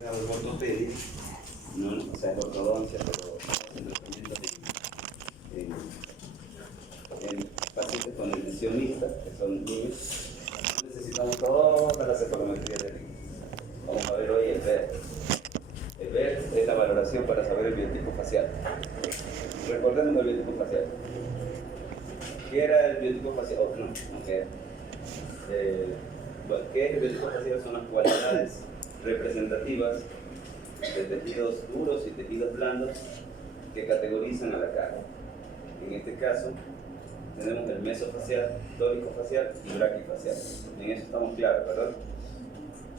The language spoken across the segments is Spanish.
Los ortopedia, no, o sea, es ortodoncia, pero hacen tratamientos en pacientes con lesión mixta, que son niños. Necesitamos todas las cefalometrías del niño. Vamos a ver hoy el VER. El VER es la valoración para saber el biotipo facial. Recordemos el biotipo facial. ¿Qué era el biotipo facial? Oh, no qué era. Bueno, ¿qué es el biotipo facial? Son las cualidades representativas de tejidos duros y tejidos blandos que categorizan a la cara. En este caso, tenemos el mesofacial, dórico-facial y braquifacial. En eso estamos claros, ¿verdad?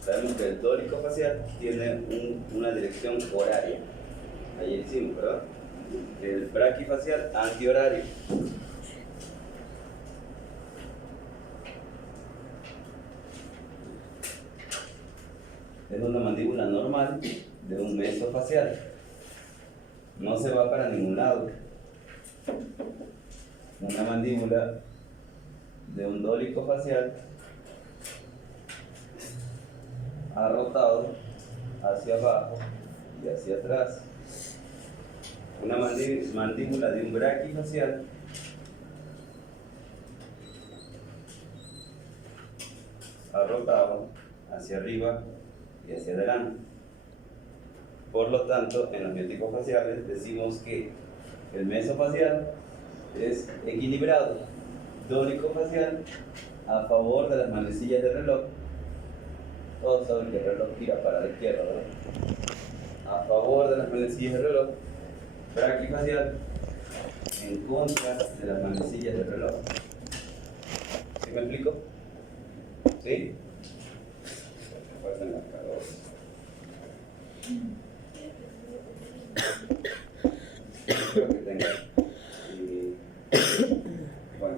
Sabemos que el dórico-facial tiene una dirección horaria. Ahí hicimos, ¿verdad? El braquifacial, antihorario. Es una mandíbula normal de un mesofacial. No se va para ningún lado. Una mandíbula de un dórico facial ha rotado hacia abajo y hacia atrás. Una mandíbula de un braquifacial ha rotado hacia arriba y hacia adelante. Por lo tanto, en los biotipos faciales decimos que el mesofacial es equilibrado, dórico facial a favor de las manecillas del reloj. Todos saben que el reloj gira para la izquierda, ¿verdad? A favor de las manecillas del reloj. Braquifacial en contra de las manecillas del reloj. ¿Sí me explico? ¿Sí? Espero que tengan. Bueno,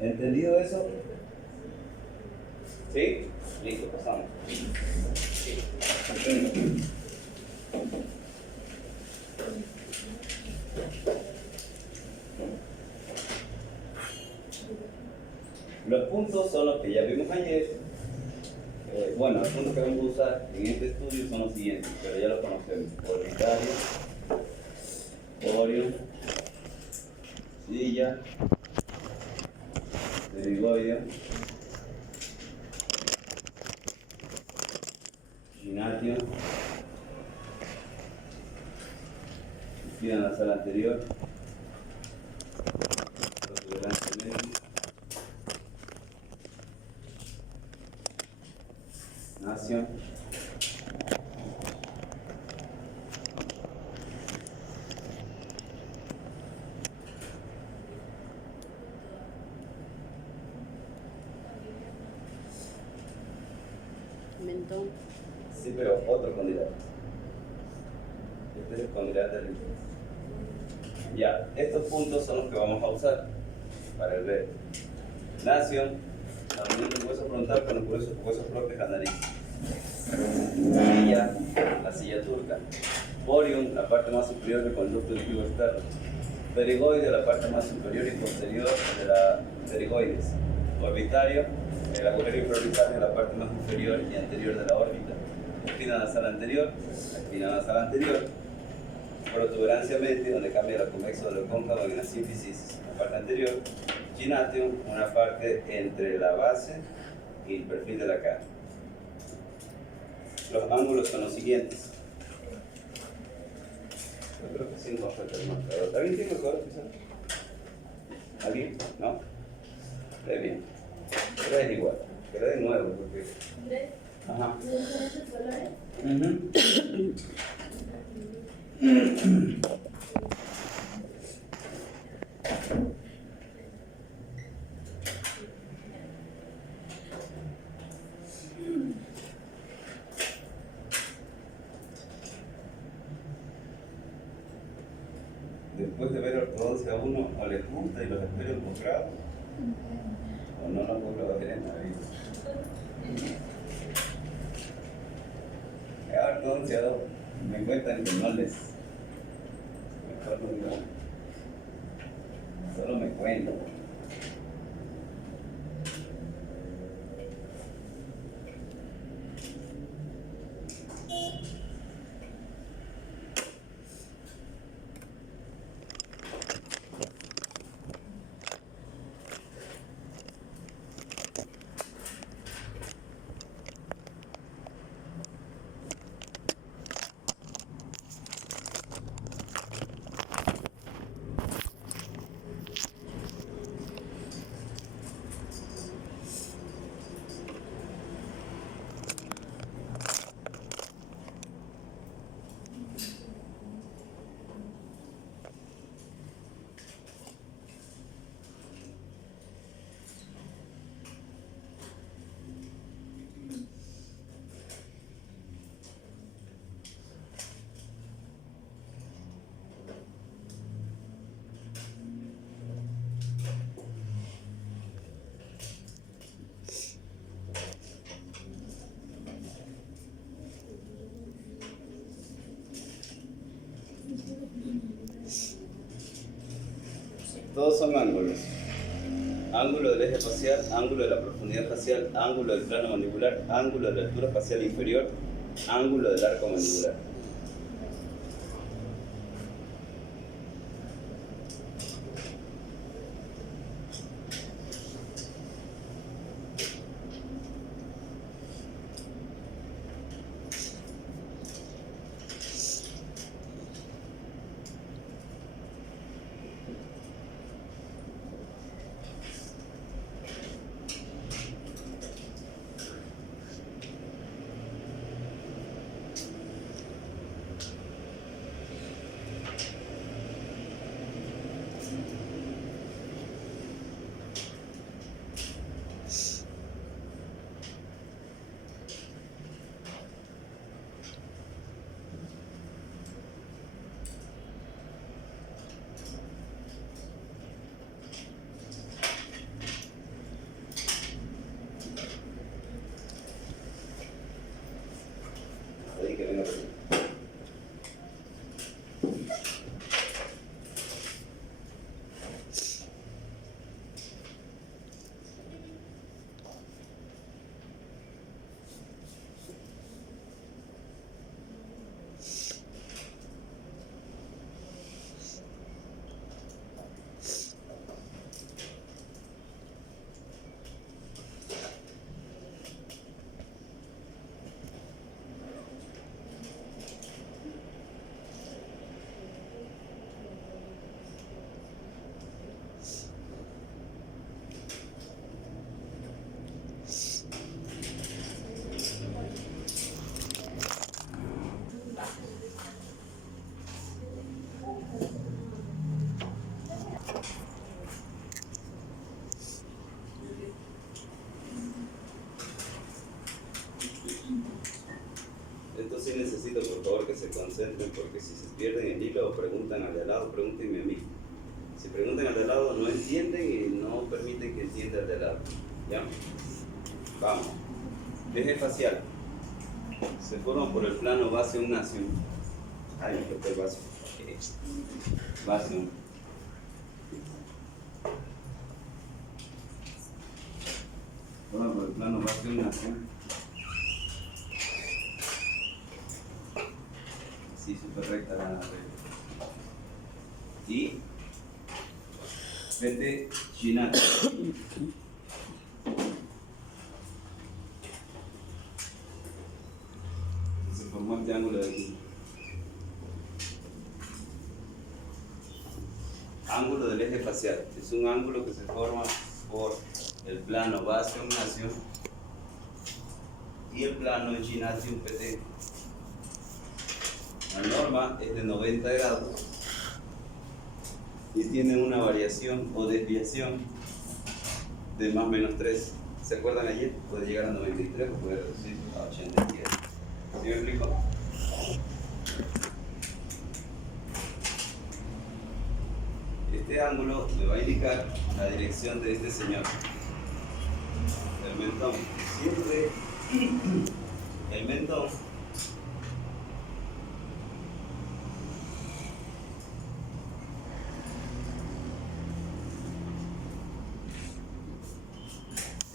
¿entendido eso? ¿Sí? Listo, pasamos. Los puntos son los que ya vimos ayer. Bueno, los puntos que vamos a usar en este estudio son los siguientes, pero ya los conocemos. Orbitario, Orion, silla, pterigoideo, ginatio, en la sala anterior, protuberancia media, nación, mentón. sí, pero otro condilate. Este es el condilate del ritmo. Ya, estos puntos son los que vamos a usar para el ver. Nación, la unión del hueso frontal con los huesos propios de la nariz. Silla, la silla turca. Orium, la parte más superior del conducto auditivo externo. Pterigoide, la parte más superior y posterior de la pterigoides. Orbitario, el agujero infraorbitario, la parte más inferior y anterior de la órbita. Espina nasal anterior, la espina nasal anterior. Protuberancia media, donde cambia lo convexo de lo cóncavo en la sínfisis, la parte anterior. Ginatium, una parte entre la base y el perfil de la cara. Los ángulos son los siguientes. Yo creo que sí nos va a faltar el marcador. ¿Está bien? ¿Tiene marcador? ¿Alguien? ¿No? Está bien. Pero es igual. Pero de nuevo, porque... ¿Tres? Ajá. ¿Diferentes colores? Después de ver ortodoncia a uno, o les gusta y los espero en posgrado, o no los vuelvo a ver en la vida. Ortodoncia 2, me cuentan que no les... Mejor no digo. Solo me cuentan. Todos son ángulos. Ángulo del eje facial, ángulo de la profundidad facial, ángulo del plano mandibular, ángulo de la altura facial inferior, ángulo del arco mandibular. Ahí que venga por ahí. Esto sí necesito, por favor, que se concentren, porque si se pierden el hilo o preguntan al de al lado, pregúntenme a mí. Si preguntan al de al lado, no entienden y no permiten que entienda el de al lado. ¿Ya? Vamos. Eje facial. Se forma por el plano base ungnacium. Ay, me corté el vaso. Base. Forma por el plano base ungnacium. Sí, súper recta la regla. Y vete chinata. Se formó este ángulo de aquí. Ángulo del eje facial. Es un ángulo que se forma por el plano base ungnacium y el plano echinatium PT. La norma es de 90 grados y tiene una variación o desviación de más o menos 3. ¿Se acuerdan ayer? Puede llegar a 93 o puede reducir a 87. ¿Sí me explico? Este ángulo me va a indicar la dirección de este señor, el mentón. Siempre el mentón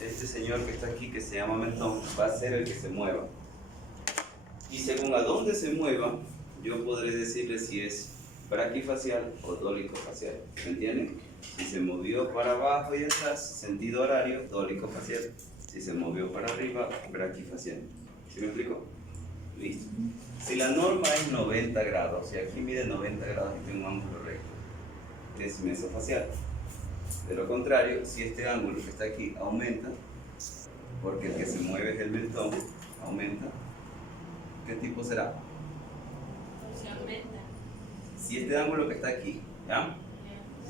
este señor que está aquí, que se llama mentón, va a ser el que se mueva. Y según a dónde se mueva, yo podré decirle si es braquifacial o dólico-facial. ¿Me entienden? Si se movió para abajo y atrás, sentido horario, dólico-facial. Si se movió para arriba, braquifacial. ¿Sí me explico? Listo. Si la norma es 90 grados, si aquí mide 90 grados y tengo un ángulo recto, es mesofacial. De lo contrario, si este ángulo que está aquí aumenta, porque el que se mueve es el mentón, aumenta, ¿qué tipo será? Se aumenta. Si este ángulo que está aquí, ¿ya?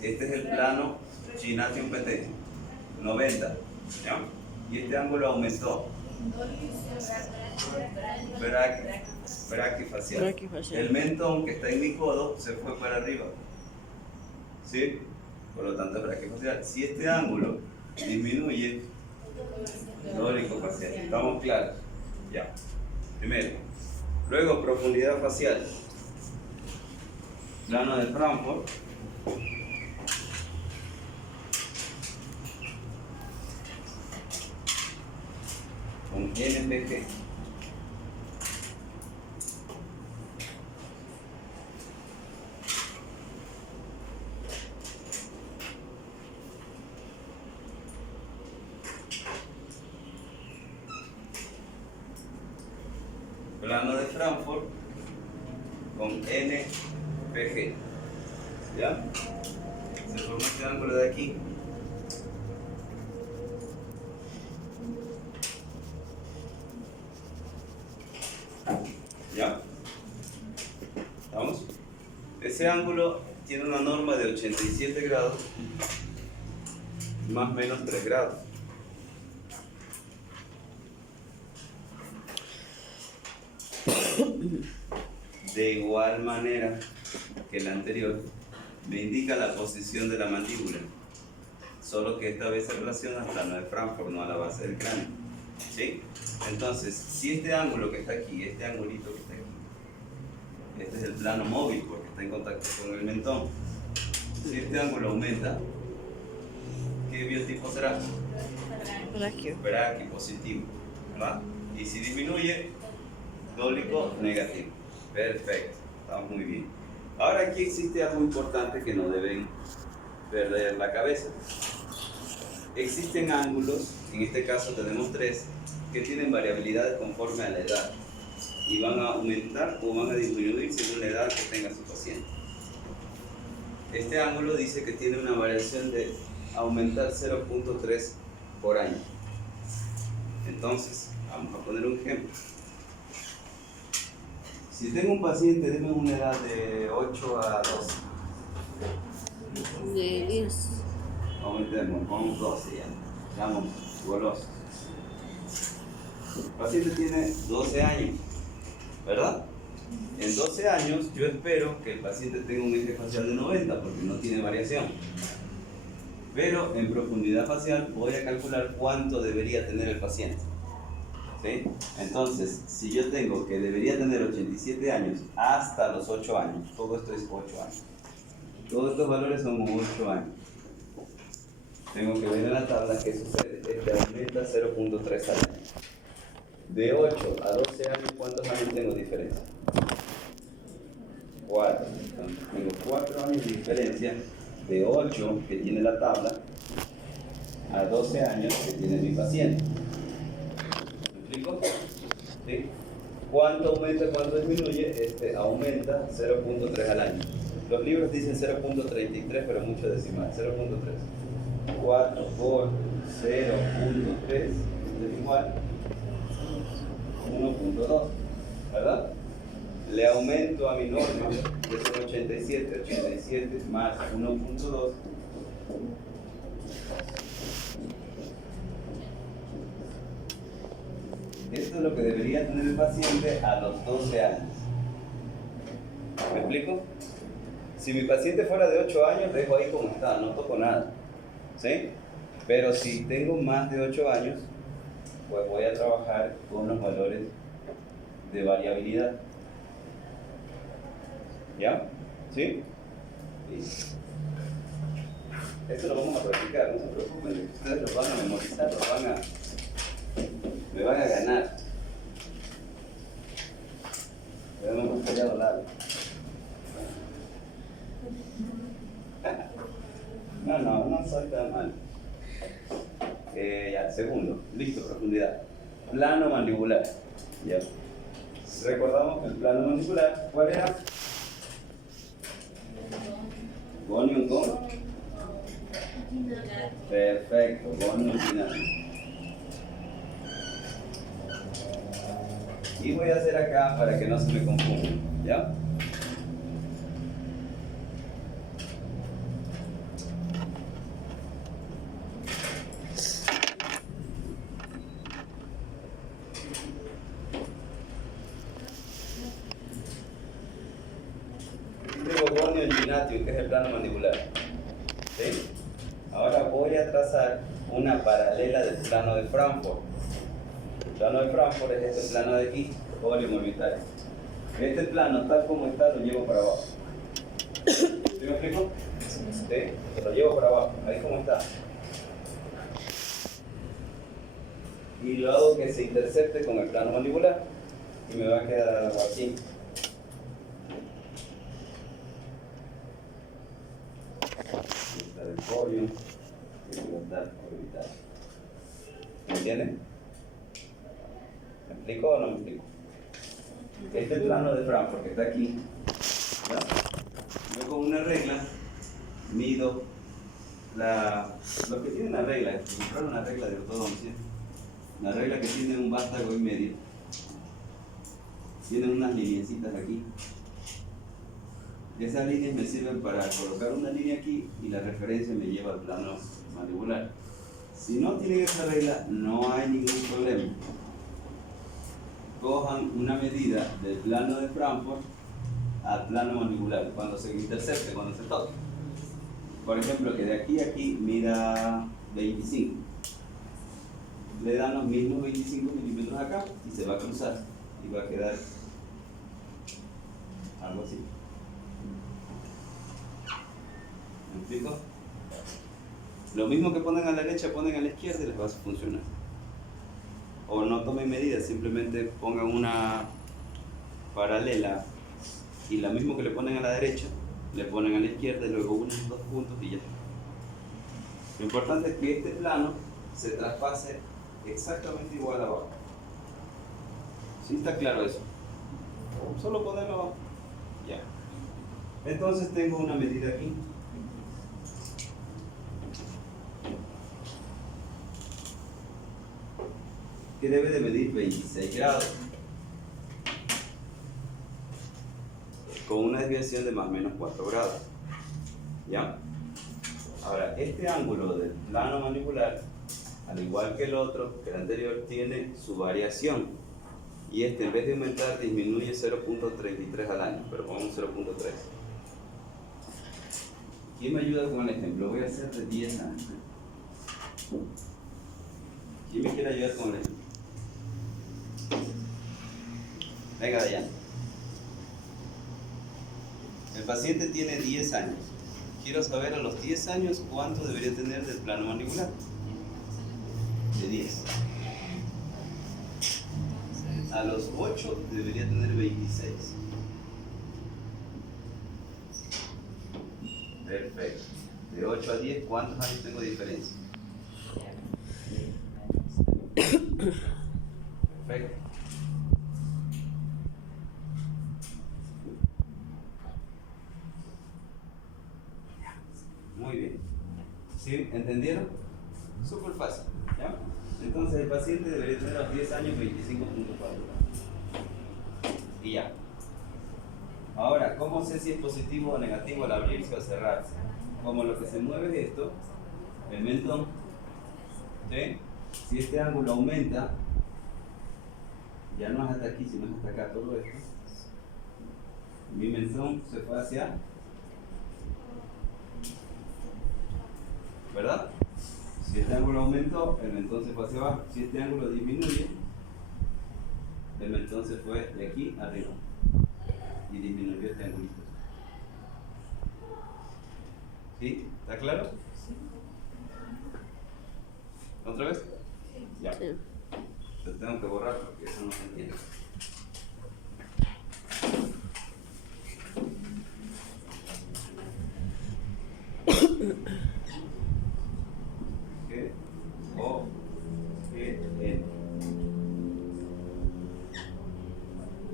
Este es el plano echinatium PT, 90, ¿ya? Y este ángulo aumentó, braquifacial. El mentón que está en mi codo se fue para arriba, ¿sí? Por lo tanto, braquifacial. Si este ángulo disminuye, dólico-facial. ¿Estamos claros? Ya. Primero. Luego, profundidad facial. Plano de Frankfurt. con NPG. Plano de Frankfurt con NPG. ¿Ya? Se forma este ángulo de aquí. ¿Ya? ¿Estamos? Ese ángulo tiene una norma de 87 grados más o menos 3 grados. De igual manera que el anterior, me indica la posición de la mandíbula, solo que esta vez se relaciona al plano de Frankfurt, no a la base del cráneo. ¿Sí? Entonces, si este ángulo que está aquí, este angulito que está aquí, este es el plano móvil porque está en contacto con el mentón, si este ángulo aumenta, ¿qué biotipo será? Brachio positivo, ¿verdad? Y si disminuye, dólico negativo. Perfecto, estamos muy bien. Ahora aquí existe algo importante que no deben perder la cabeza. Existen ángulos, en este caso tenemos 3, que tienen variabilidades conforme a la edad y van a aumentar o van a disminuir según la edad que tenga su paciente. Este ángulo dice que tiene una variación de aumentar 0.3 por año. Entonces, vamos a poner un ejemplo. Si tengo un paciente de una edad de 8 a 12, de 10. aumentemos, con 12 ya, seamos golosos. El paciente tiene 12 años, ¿verdad? En 12 años yo espero que el paciente tenga un eje facial de 90 porque no tiene variación. Pero en profundidad facial voy a calcular cuánto debería tener el paciente. ¿Sí? Entonces, si yo tengo que debería tener 87 años hasta los 8 años, todo esto es 8 años. Todos estos valores son 8 años. Tengo que ver en la tabla qué sucede. Este aumenta 0.3 al año. De 8 a 12 años, ¿cuántos años tengo de diferencia? 4. Entonces, tengo 4 años de diferencia de 8 que tiene la tabla a 12 años que tiene mi paciente. ¿Me explico? ¿Sí? ¿Cuánto aumenta, cuánto disminuye? Este aumenta 0.3 al año. Los libros dicen 0.33, pero mucho decimal, 0.3. 4 por 0.3 es igual a 1.2, ¿verdad? Le aumento a mi norma, que son 87 más 1.2. Esto es lo que debería tener el paciente a los 12 años. ¿Me explico? Si mi paciente fuera de 8 años, dejo ahí como está, no toco nada. ¿Sí? Pero si tengo más de 8 años, pues voy a trabajar con los valores de variabilidad. ¿Ya? ¿Sí? Listo. Esto lo vamos a practicar, no se preocupen, ustedes lo van a memorizar, me van a ganar. Tenemos un feriado largo. No soy tan mal. Ya, segundo, listo, profundidad. Plano mandibular. Ya. Recordamos que el plano mandibular, ¿cuál era? Gonio con. Perfecto, gonio final. Y voy a hacer acá para que no se me confunda, ¿ya? Tengo gonio inginatio, que es el plano mandibular. ¿Sí? Ahora voy a trazar una paralela del plano de Frankfurt. El plano de Frankfurt es este plano de aquí, gonio orbitalis. Este plano, tal como está, lo llevo para abajo. ¿Sí me explico? ¿Sí? Lo llevo para abajo, ahí como está. y lo hago que se intercepte con el plano mandibular y me va a quedar algo así. Está el pollo y está orbital. ¿Me entienden? ¿Me explico o no me explico? Este plano de Frankfurt que está aquí, ¿ya? Yo con una regla mido lo que tiene una regla, comprar una regla de ortodoncia, una regla que tiene un vástago y medio, tiene unas lineecitas aquí. Esas líneas me sirven para colocar una línea aquí y la referencia me lleva al plano mandibular. Si no tienen esa regla, no hay ningún problema. Cojan una medida del plano de Frankfurt al plano mandibular, cuando se intercepte, cuando se toque. Por ejemplo, que de aquí a aquí mida 25. Le dan los mismos 25 milímetros acá y se va a cruzar y va a quedar algo así. ¿Me explico? Lo mismo que ponen a la derecha, ponen a la izquierda y les va a funcionar. O no tomen medidas, simplemente pongan una paralela y lo mismo que le ponen a la derecha, le ponen a la izquierda y luego unen dos puntos y ya. Lo importante es que este plano se traspase exactamente igual abajo. ¿Sí está claro eso? Solo ponerlo abajo. Ya. Entonces tengo una medida aquí. Que debe de medir 26 grados. Con una desviación de más o menos 4 grados. ¿Ya? Ahora, este ángulo del plano mandibular, al igual que el otro, que el anterior, tiene su variación. Y este, en vez de aumentar, disminuye 0.33 al año, pero pongamos 0.3. ¿Quién me ayuda con el ejemplo? Voy a hacer de 10 años. ¿Quién me quiere ayudar con el ejemplo? Venga, Dayan. El paciente tiene 10 años. Quiero saber a los 10 años cuánto debería tener del plano mandibular. De 10. A los 8 debería tener 26. Perfecto. De 8 a 10, ¿cuántos años tengo de diferencia? Perfecto. Muy bien. ¿Sí? ¿Entendieron? Súper fácil. ¿Ya? Entonces el paciente debería tener a los 10 años 25.4. Y ya. Ahora, ¿cómo sé si es positivo o negativo al abrirse o cerrarse? Como lo que se mueve es esto, el mentón. ¿Sí? Si este ángulo aumenta, ya no es hasta aquí, sino es hasta acá todo esto. Mi mentón se fue hacia, ¿verdad? Si este ángulo aumentó, el mentón se fue hacia abajo. Si este ángulo disminuye, el mentón se fue de aquí arriba y disminuyó este ángulo. ¿Sí? ¿Está claro? ¿Otra vez? Ya. Lo tengo que borrar porque eso no se entiende. G O G N.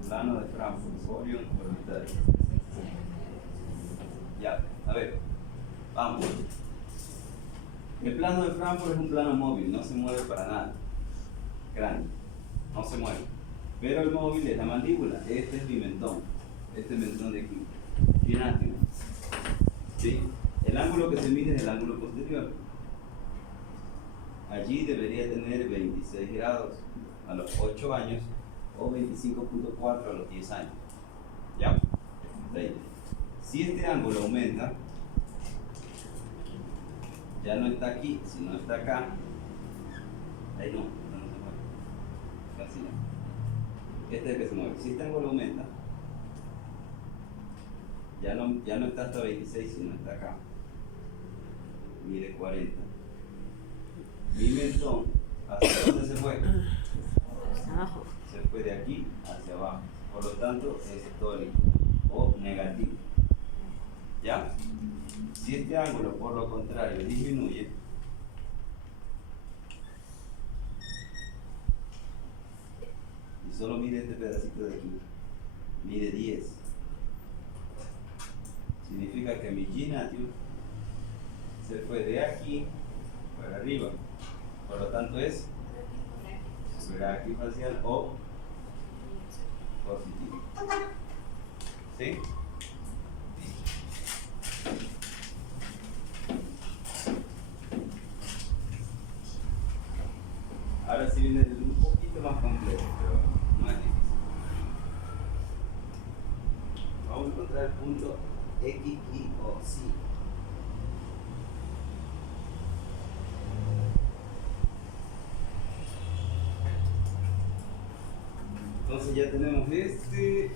Plano de Frankfurt, Orion orbital. Ya, a ver, vamos. El plano de Frankfurt es un plano móvil, no se mueve para nada. Grande, no se mueve. Pero el móvil es la mandíbula, este es mi mentón, este mentón de aquí. Fíjate, ¿sí? El ángulo que se mide es el ángulo posterior. Allí debería tener 26 grados a los 8 años o 25.4 a los 10 años. ¿Ya? Ahí. Si este ángulo aumenta, ya no está aquí, sino está acá. Ahí no se mueve. Casi no. Este es el que se mueve. Si este ángulo aumenta, ya no está hasta 26, sino está acá. Mide 40. Mi mentón ¿Hacia dónde se fue? Abajo. Se fue de aquí hacia abajo. Por lo tanto, es tórico o negativo. ¿Ya? Si este ángulo, por lo contrario, disminuye, y solo mide este pedacito de aquí, mide 10, significa que mi G-Nature se fue de aquí para arriba. Por lo tanto, es braquifacial o positivo. ¿Sí? Ahora sí viene un poquito más complejo, pero no es difícil. Vamos a encontrar el punto X, Y o C. Entonces ya tenemos este,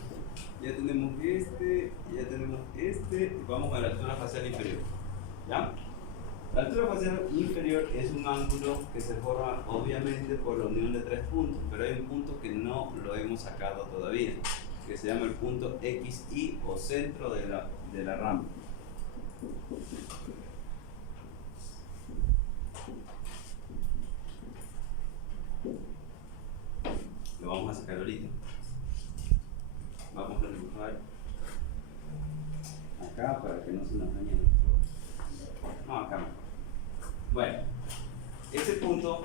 ya tenemos este, ya tenemos este. Vamos a la altura facial inferior. ¿Ya? La altura facial inferior es un ángulo que se forma obviamente por la unión de tres puntos, pero hay un punto que no lo hemos sacado todavía, que se llama el punto XY o centro de la rama. Lo vamos a sacar ahorita. Vamos a dibujar acá para que no se nos dañe. No, acá. Bueno, este punto,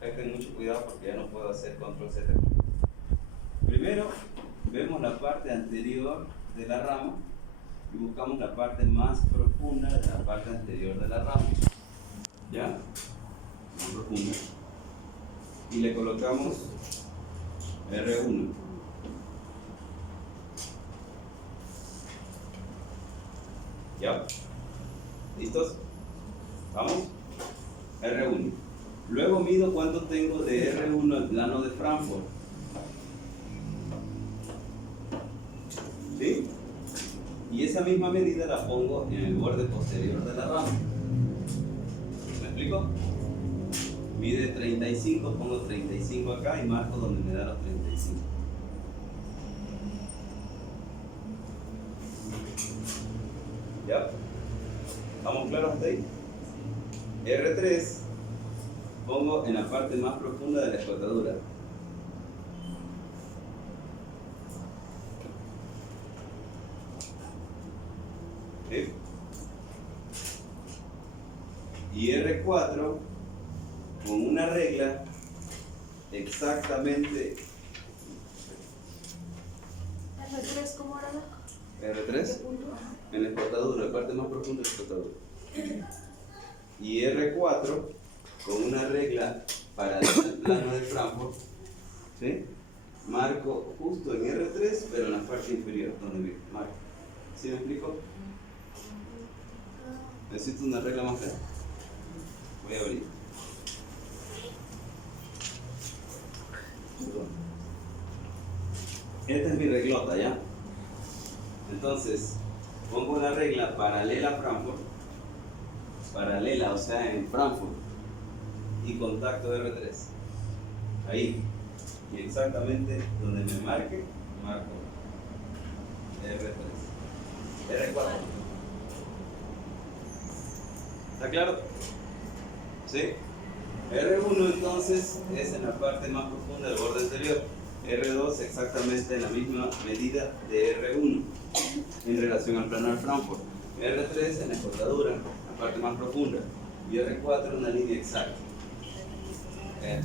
hay que tener mucho cuidado porque ya no puedo hacer control Z. Primero, vemos la parte anterior de la rama y buscamos la parte más profunda de la parte anterior de la rama. ¿Ya? Más profunda. Y le colocamos R1. ¿Ya? ¿Listos? ¿Vamos? R1. Luego mido cuánto tengo de R1 al plano de Frankfurt. ¿Sí? Y esa misma medida la pongo en el borde posterior de la rama. ¿Me explico? Mide 35, pongo 35 acá y marco donde me da los 35. ¿Ya? ¿Estamos claros hasta ahí? R3 pongo en la parte más profunda de la escotadura. ¿Sí? Y R4 con una regla exactamente. ¿R3 cómo era? R3 en la escotadura, la parte más profunda de la escotadura. Y R4 con una regla para el plano de Frankfurt, ¿sí? Marco justo en R3, pero en la parte inferior, donde marco. ¿Sí me explico? Necesito una regla más clara. Voy a abrir. Esta es mi reglota, ¿ya? Entonces, pongo una regla paralela a Frankfurt, paralela, o sea, en Frankfurt, y contacto R3. Ahí. Y exactamente donde me marque, marco R3. R4. ¿Está claro? ¿Sí? R1 entonces es en la parte más profunda del borde anterior. R2 exactamente en la misma medida de R1 en relación al plano de Frankfurt. R3 en la escotadura, la parte más profunda. Y R4 una línea exacta.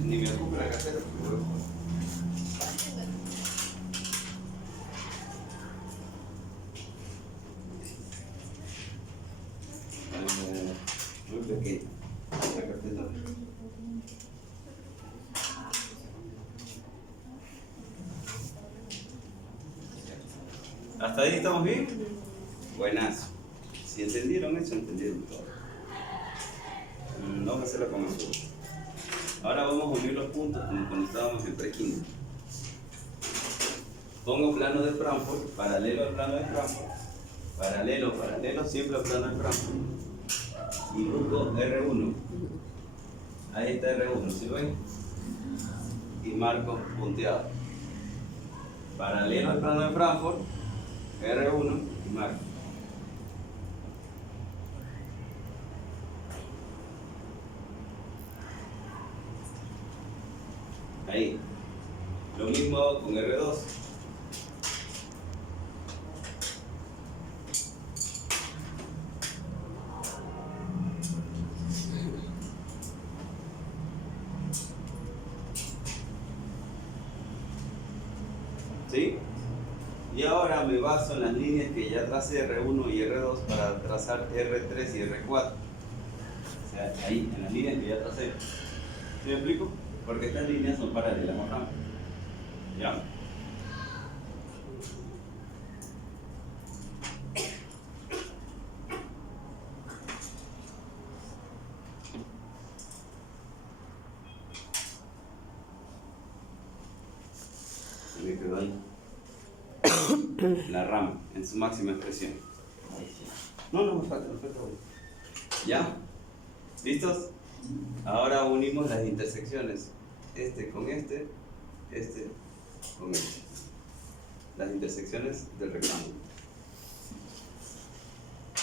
Ni me ocupo la cartera porque voy a jugar. Muy pequeña la cartera. ¿Hasta ahí estamos bien? Buenazo. Si entendieron eso, entendieron todo. Vamos a hacerlo con azul. Ahora vamos a unir los puntos como cuando estábamos en pre-kinder. Pongo plano de Frankfurt, paralelo al plano de Frankfurt. Paralelo, siempre al plano de Frankfurt. Y busco R1. Ahí está R1, ¿sí lo ven? Y marco punteado. Paralelo al plano de Frankfurt, R1 y marco. Ahí. Lo mismo con R2. ¿Sí? Y ahora me baso en las líneas que ya tracé R1 y R2 para trazar R3 y R4. O sea, ahí, en las líneas que ya tracé. ¿Sí me explico? Porque estas líneas son paralelas a Frankfurt. ¿Ya? Se me quedó ahí. La rama, en su máxima expresión. No me falta. ¿Ya? ¿Listos? Ahora unimos las intersecciones. Este con este con este. Las intersecciones del rectángulo.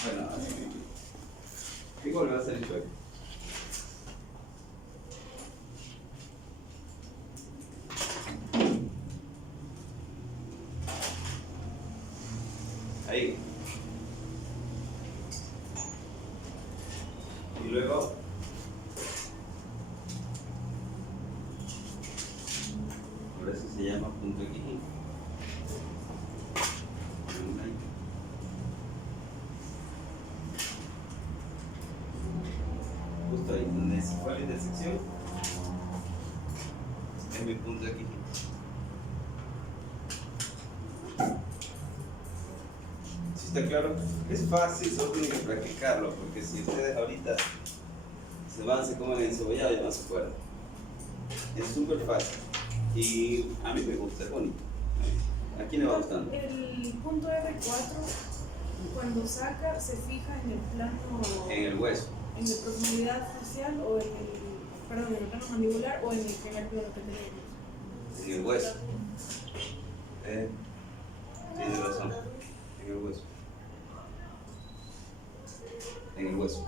Bueno, así. Igual va a ser el chueco. Ahí. Y luego por eso se llama punto X. Justo ahí donde se fue la intersección es mi punto X. ¿Sí está claro? Es fácil, solo tienen que practicarlo, porque si ustedes ahorita se comen el cebollado y no se acuerdan. Es súper fácil y a mí me gusta, es bonito. ¿A quién le va gustando? El punto R4, cuando saca, se fija en el plano. En el hueso. En la profundidad facial o en el plano mandibular o en el primer plano que tenemos. En el hueso. Tiene razón. En el hueso. En el hueso.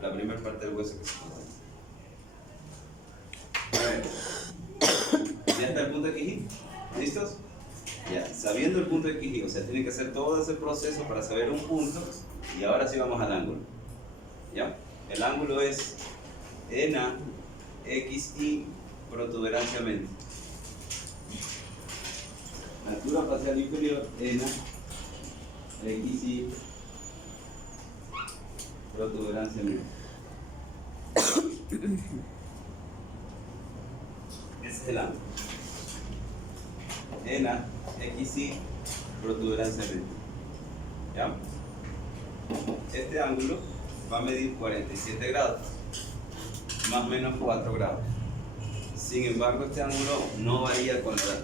La primera parte del hueso que se pone. A ver. ¿Ya está el punto XY? ¿Listos? Ya, sabiendo el punto XY, o sea, tienen que hacer todo ese proceso para saber un punto y ahora sí vamos al ángulo. ¿Ya? El ángulo es ENA XY protuberanciamente. Altura facial inferior, ENA XY protuberanciamente. Ese es el ángulo. ENA XY protuberanciamente. ¿Ya? Este ángulo va a medir 47 grados, más o menos 4 grados. Sin embargo, este ángulo no varía con la edad.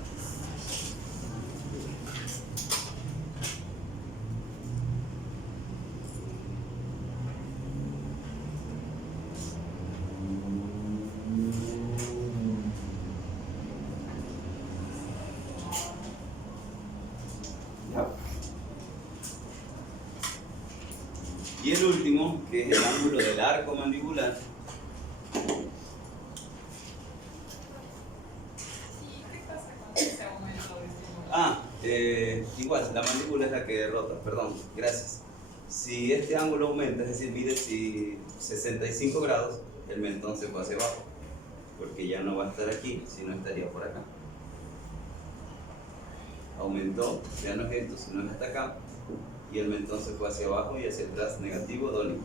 Y el último, que es el ángulo del arco mandibular. Igual, la mandíbula es la que rota, perdón, gracias. Si este ángulo aumenta, es decir, mide 65 grados, el mentón se fue hacia abajo, porque ya no va a estar aquí, sino estaría por acá. Aumentó, ya no es esto, sino es hasta acá. Y el mentón se fue hacia abajo y hacia atrás, negativo, dónico.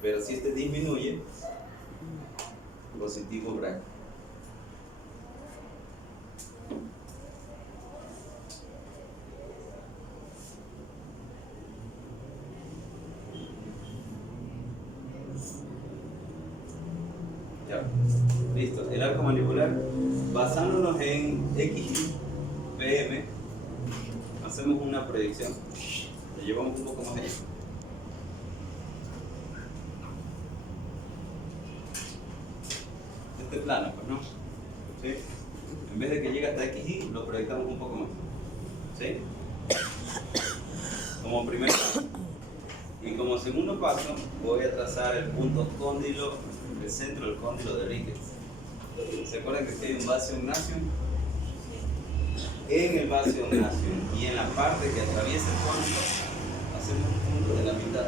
Pero si este disminuye, positivo, braco. Ya, listo. El arco mandibular, basándonos en X, PM, hacemos una proyección. Lo llevamos un poco más allá. este plano, pues no. ¿Sí? En vez de que llegue hasta XY, lo proyectamos un poco más. ¿Sí? Como primer paso. Y como segundo paso, voy a trazar el punto cóndilo, el centro del cóndilo de Ricketts. ¿Se acuerdan que aquí hay un vacío Ignacio? En el vacío Ignacio y en la parte que atraviesa el cóndilo, hacemos un punto de la mitad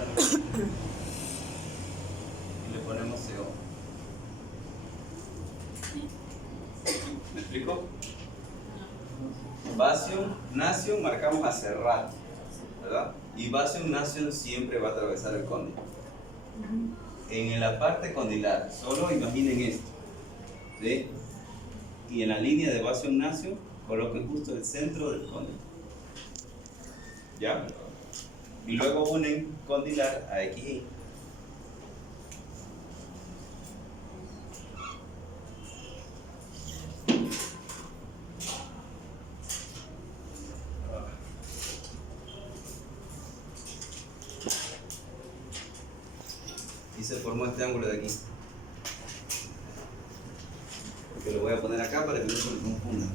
y le ponemos CO. ¿Me explico? Vacío Ignacio marcamos hace rato, ¿verdad? Y vacío Ignacio siempre va a atravesar el cóndilo. En la parte condilar, solo imaginen esto, ¿sí? Y en la línea de vacío Ignacio coloquen justo el centro del cóndilo. ¿Ya? Y luego unen condilar a XY. Y se formó este ángulo de aquí. Que lo voy a poner acá para que no se me confunda.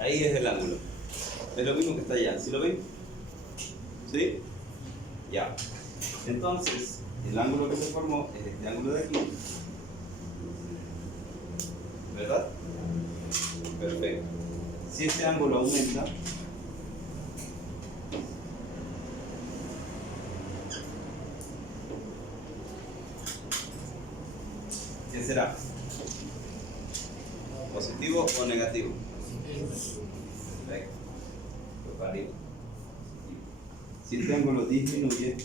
Ahí es el ángulo. Es lo mismo que está allá. ¿Sí lo ven? ¿Sí? Ya. Entonces, el ángulo que se formó es este ángulo de aquí. ¿Verdad? Perfecto. Si este ángulo aumenta, ¿qué será? ¿Positivo o negativo? Perfecto. Pues para arriba. Si este ángulo disminuye,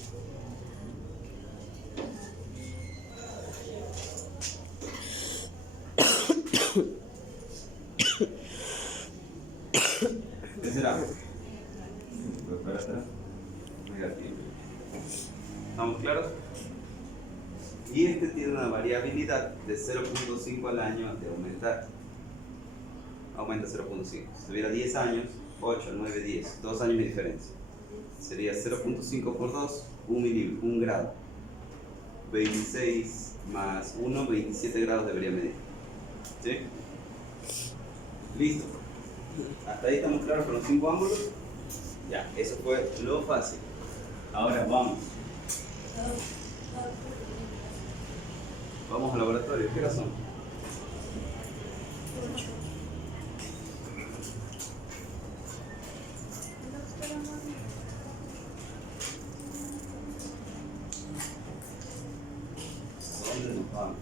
¿qué será? Pues para atrás. Negativo. ¿Estamos claros? Y este tiene una variabilidad de 0.5 al año de aumentar. Aumenta 0.5. Si tuviera 10 años, 8, 9, 10, 2 años de diferencia. Sería 0.5 por 2, 1 grado. 26 más 1, 27 grados debería medir. ¿Sí? Listo. ¿Hasta ahí estamos claros con los 5 ángulos? Ya, eso fue lo fácil. Ahora vamos. Vamos al laboratorio. ¿Qué hora son? 8. ¿Dónde nos vamos?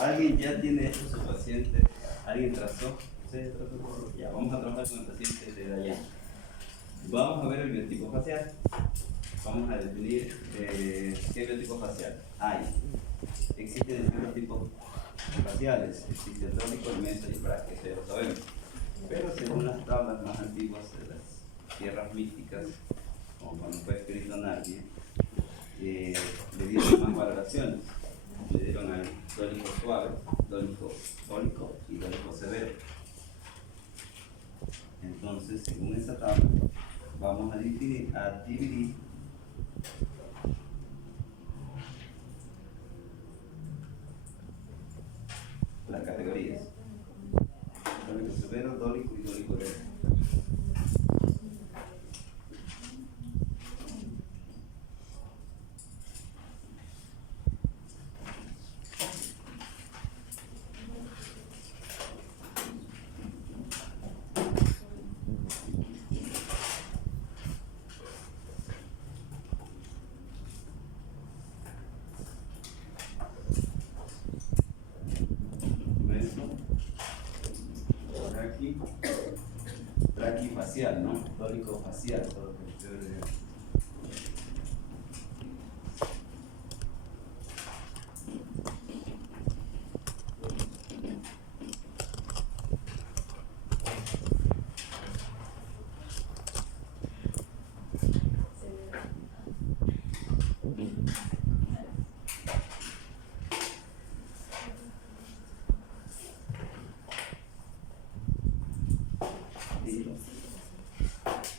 ¿Alguien ya tiene esto su paciente? ¿Alguien trazó? ¿Sí? Ya, vamos a trabajar con el paciente de allá. Vamos a ver el biotipo facial. Vamos a definir qué biotipo facial hay. Existen distintos tipos faciales. Existe el tónico, el meso y el braque, eso ya lo sabemos. Pero según las tablas más antiguas de las tierras místicas, como cuando fue escrito Narnia, le dieron más valoraciones. Le dieron al dólico suave, dólico y dólico severo. Entonces, según esta tabla, vamos a dividir las categorías. Dólico severo, dólico y dólico leve. Braquifacial, ¿no? Dólico facial, todo lo que ustedes vean. Sí.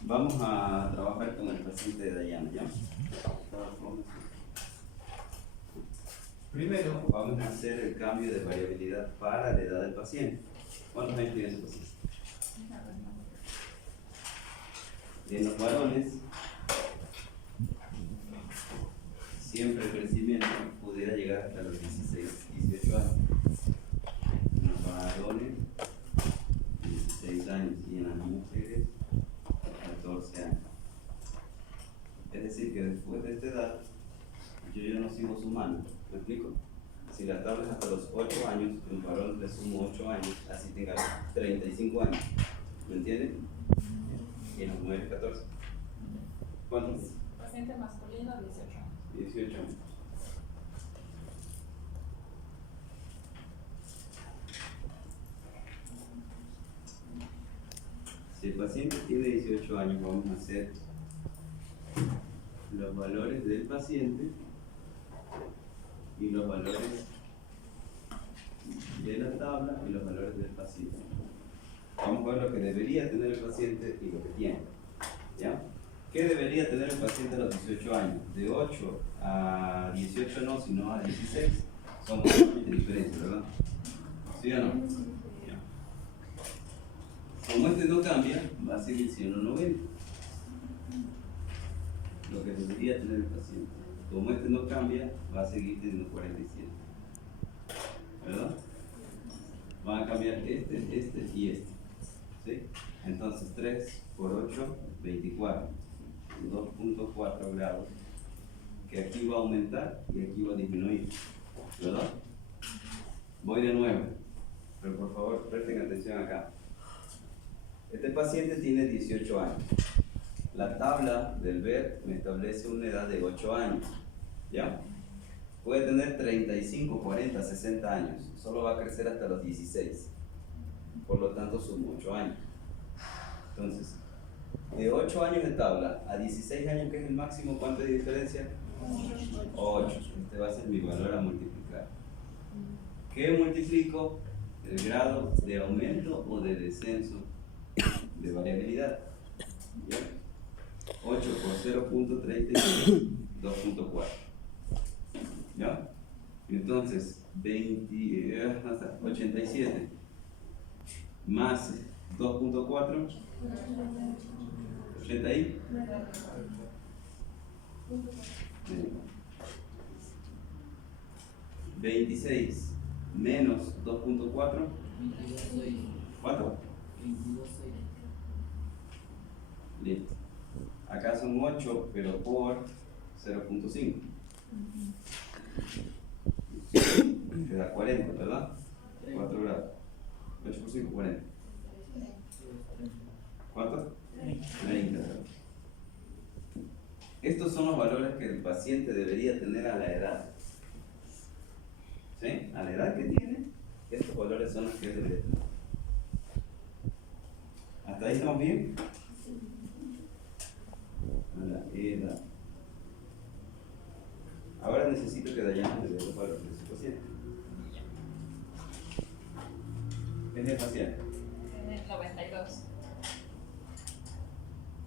Vamos a trabajar con el paciente de Dayana, ¿ya? Primero vamos a hacer el cambio de variabilidad para la edad del paciente. ¿Cuántos años tiene ese paciente? En los varones, siempre el crecimiento pudiera llegar hasta los 16, 18 años. En los varones, 16 años, y en las mujeres, 14 años. Es decir, que después de esta edad, yo ya no sigo sumando. ¿Me explico? Si la tabla es hasta los 8 años, un varón le sumo 8 años, así tenga 35 años. ¿Me entienden? Y en las mujeres 14. ¿Cuántos? Paciente masculino, 18 años. 18 años. Si el paciente tiene 18 años, vamos a hacer los valores del paciente y los valores de la tabla y los valores del paciente. Vamos a ver lo que debería tener el paciente y lo que tiene. ¿Ya? ¿Qué debería tener el paciente a los 18 años? De 8 a 18 no, sino a 16. Son 8 años de diferencia, ¿verdad? ¿Sí o no? Ya. Como este no cambia, va a seguir siendo 90. Lo que debería tener el paciente. Como este no cambia, va a seguir teniendo 47. ¿Verdad? Van a cambiar este y este. ¿Sí? Entonces 3 por 8, 24. 2.4 grados. Que aquí va a aumentar y aquí va a disminuir. ¿Verdad? Voy de nuevo. Pero por favor, presten atención acá. Este paciente tiene 18 años. La tabla del BER me establece una edad de 8 años. ¿Ya? Puede tener 35, 40, 60 años. Solo va a crecer hasta los 16. Por lo tanto, son 8 años. Entonces, de 8 años de tabla a 16 años, que es el máximo, ¿cuánto de diferencia? 8. Este va a ser mi valor a multiplicar. ¿Qué multiplico? El grado de aumento o de descenso de variabilidad. ¿Ya? 8 por 0.36, 2.4. ¿Ya? Entonces, 87 más 2.4, 80 ahí. 26 menos 2.4, ¿cuánto? 22,6. Listo. Acá son 8, pero por 0.5. Queda 40, ¿verdad? 4 grados. 8 por 5, 40. ¿Cuánto? 30 grados. Estos son los valores que el paciente debería tener a la edad. ¿Sí? A la edad que tiene, estos valores son los que debería tener. ¿Hasta ahí estamos bien? A la edad. Ahora necesito que Dayana me dé los valores de su paciente. ¿Es el facial? Tiene 92.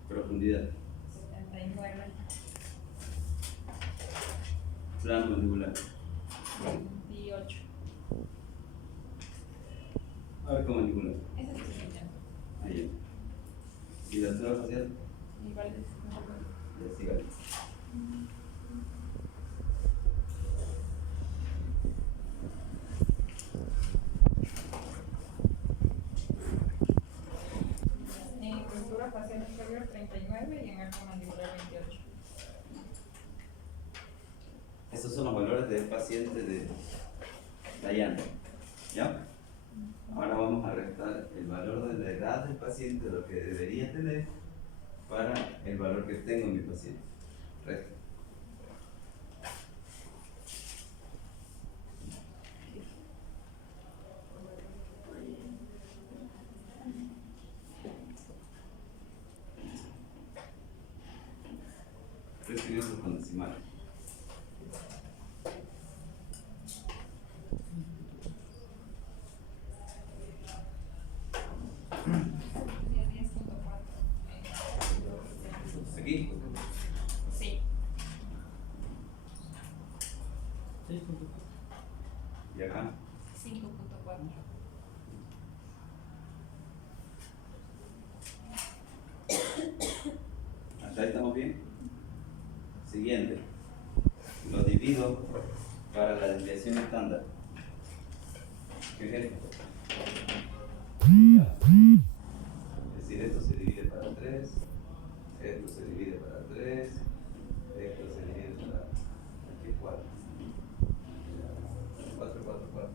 Profundidad. 79. Plano mandibular. 28. A ver cómo mandibular. Ese es el siguiente. Ahí. ¿Y la altura facial? Igual es. Ya siga. En cultura facial inferior 39 y en arco mandibular 28. Estos son los valores del paciente de Dayana. ¿Ya? Ahora vamos a restar el valor de la edad del paciente, lo que debería tener, para el valor que tengo en mi paciente. Resta. Resten eso con decimales. aquí. Sí. Y acá. 5.4. Hasta ahí estamos bien. Siguiente. Lo divido para la desviación estándar. ¿Qué es esto? Ya. Es decir, esto se divide para 3, esto se divide para 3, esto se divide para aquí 4. 4, 4, 4.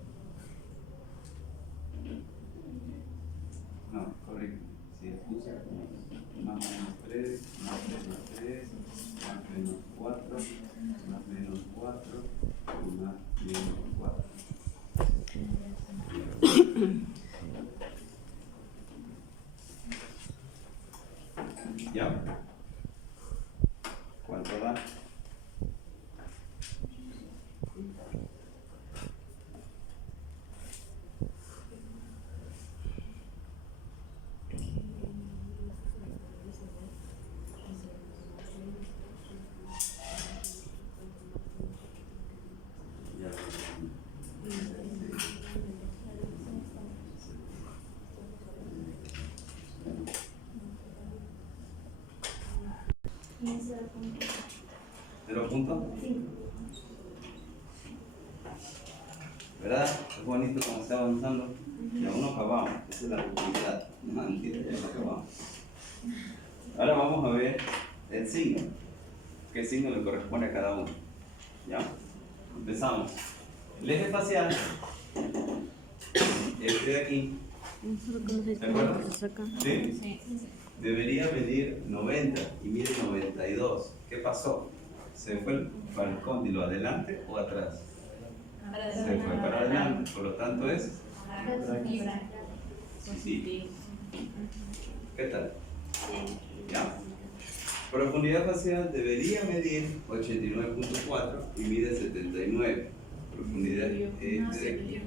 No, correcto. Si puse más menos 3, más menos 3, más menos 4, más menos 4, y más menos 4. ¿Ya? ¿Cuánto da? ¿0 puntos? ¿Verdad? Es bonito como está avanzando. Y aún no acabamos. Esa es la oportunidad. No, mentira, ya no acabamos. Ahora vamos a ver el signo. ¿Qué signo le corresponde a cada uno? ¿Ya? Empezamos. El eje facial, este de aquí, ¿de acuerdo? ¿Sí? Sí. Debería medir 90 y mide 92. ¿Qué pasó? ¿Se fue para el cóndilo adelante o atrás? Se fue para adelante, por lo tanto es sí. ¿Qué tal? ¿Ya? Profundidad facial debería medir 89.4 y mide 79. Profundidad de aquí.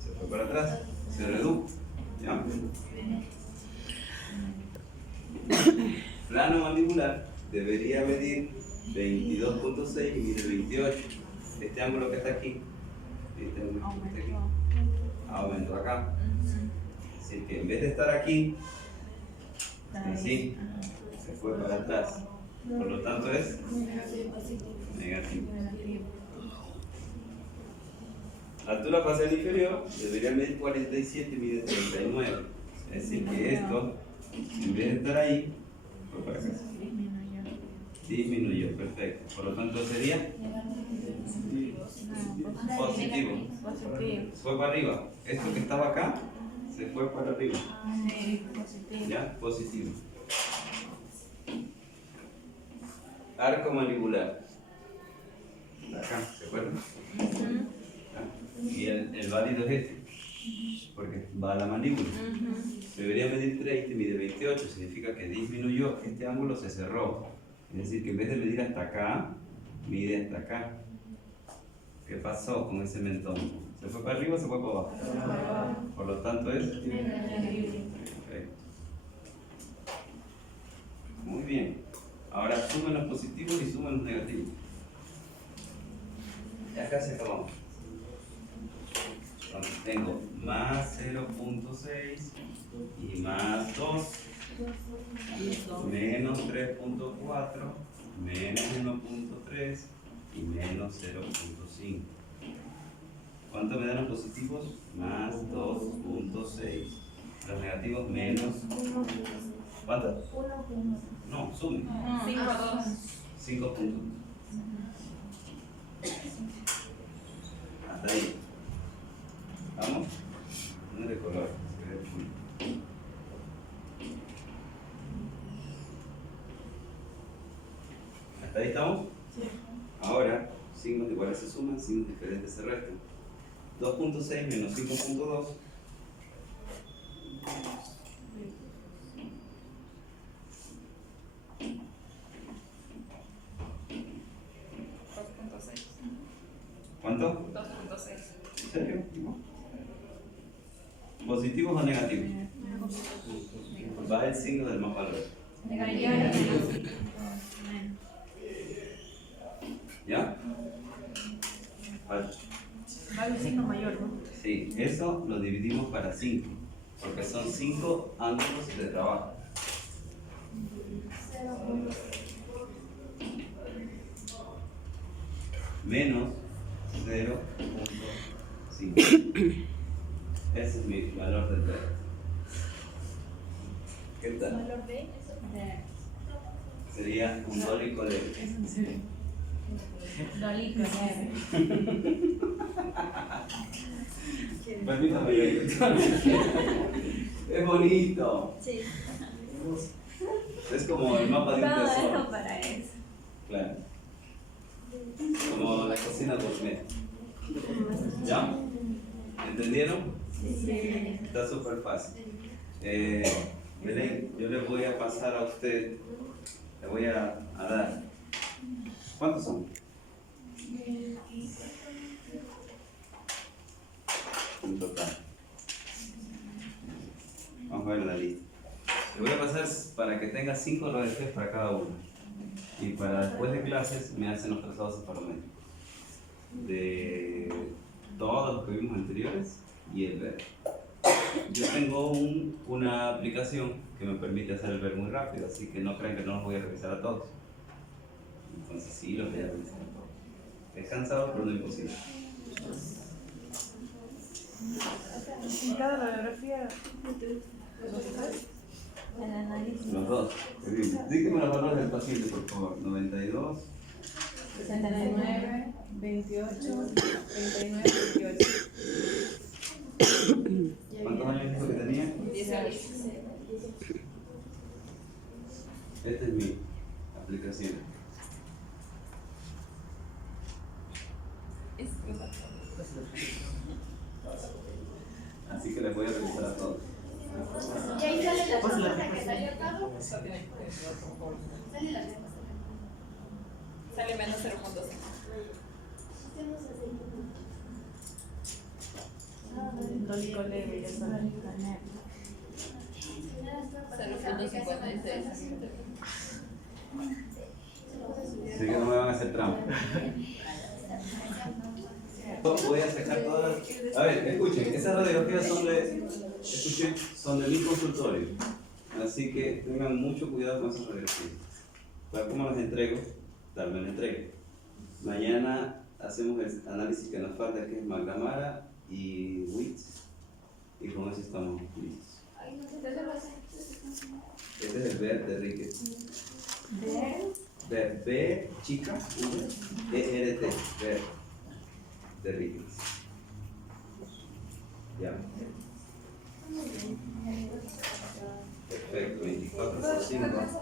Se fue para atrás, se redujo. ¿Ya? Plano mandibular debería medir 22.6 y mide 28. Este ángulo que está aquí, este ángulo que está aquí, aumentó acá. Es decir, que en vez de estar aquí, así, se fue para atrás. Por lo tanto es negativo. La altura facial inferior debería medir 47 y mide 39. Es decir, que esto, en vez de estar ahí, fue para acá. Disminuyó, perfecto. Por lo tanto sería positivo. Fue para arriba. Esto que estaba acá, se fue para arriba. ¿Ya? Positivo. Arco mandibular. Acá, ¿se acuerdan? Y el válido es este, porque va a la mandíbula. Debería medir 30 y mide 28, significa que disminuyó, este ángulo se cerró. Es decir, que en vez de medir hasta acá, mide hasta acá. ¿Qué pasó con ese mentón? ¿Se fue para arriba o se fue para abajo? Por lo tanto es perfecto. Muy bien. Ahora sumen los positivos y sumen los negativos. Ya casi acabamos. Entonces tengo más 0.6 y más 2, menos 3.4, menos 1.3 y menos 0.5. ¿Cuánto me dan los positivos? Más 2.6. Los negativos menos. ¿Cuánto? No, sumen. 5 puntos. Hasta ahí. ¿Vamos? No es de color. ¿Hasta ahí estamos? Sí. Ahora, signos iguales se suman, signos diferentes se restan. 2.6 menos 5.2. ¿Cuánto? 2.6. ¿En serio? ¿Positivos o negativos? Va el signo del más valor. ¿Ya? Vale. Va el signo mayor, ¿no? Sí, eso lo dividimos para 5, porque son 5 ángulos de trabajo. Menos 0.5. Ese es mi valor del verde. ¿Qué tal? Valor de Sería un dólico leve. Permítame, es bonito. Sí. Es como el mapa de un Todo tesoro. eso para eso. Claro. Como la cocina gourmet. ¿Ya? ¿Entendieron? Sí. Está súper fácil. Belén, yo le voy a pasar a usted, le voy a dar. ¿Cuántos son? En total. Vamos a ver la lista. Le voy a pasar para que tenga 5 RDFs para cada uno. Y para después de clases me hacen los trazados separométricos. De todos los que vimos anteriores y el ver. Yo tengo una aplicación que me permite hacer el ver muy rápido, así que no crean que no los voy a revisar a todos. Entonces sí los voy a revisar a todos. Es cansado, pero no imposible. En cada radiografía. El análisis. Los dos. Dígame los valores del paciente, por favor. 92. 69, 28, 39, 28. ¿Cuántos años dijo que tenía? 18. Esta es mi aplicación. Así que les voy a revisar a todos. Y ahí sale la respuesta que salió acá. Sale menos 0.5. Dólico leve, ya está. 0.56. Así que no me van a hacer trampa. Voy a sacar todas. A ver, escuchen, esas radiografías son de mi consultorio. Así que tengan mucho cuidado con esas radiografías. Para cómo las entrego, darme la entrega. Mañana hacemos el análisis que nos falta, que es McNamara y Witts. Y con eso estamos listos. Este es el ver de Riquet. Ver, B chica, E-R-T, ver de Riquet. Ya. Perfecto, 24/5.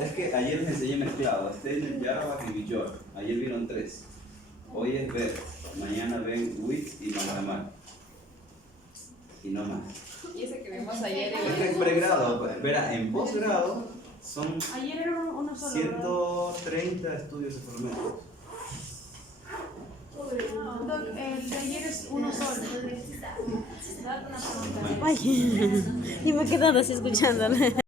Es que ayer les enseñé mezclado, Steiner, Java y Villor. Ayer vieron 3. Hoy es ver, mañana ven Witz y McNamara. Y no más. Y ese que vimos ayer. Es que en pregrado, verá, en posgrado son Ayer era uno solo. 130 estudios separométricos. Doc, el de ayer es uno solo. Ay, y me he quedado así escuchándola.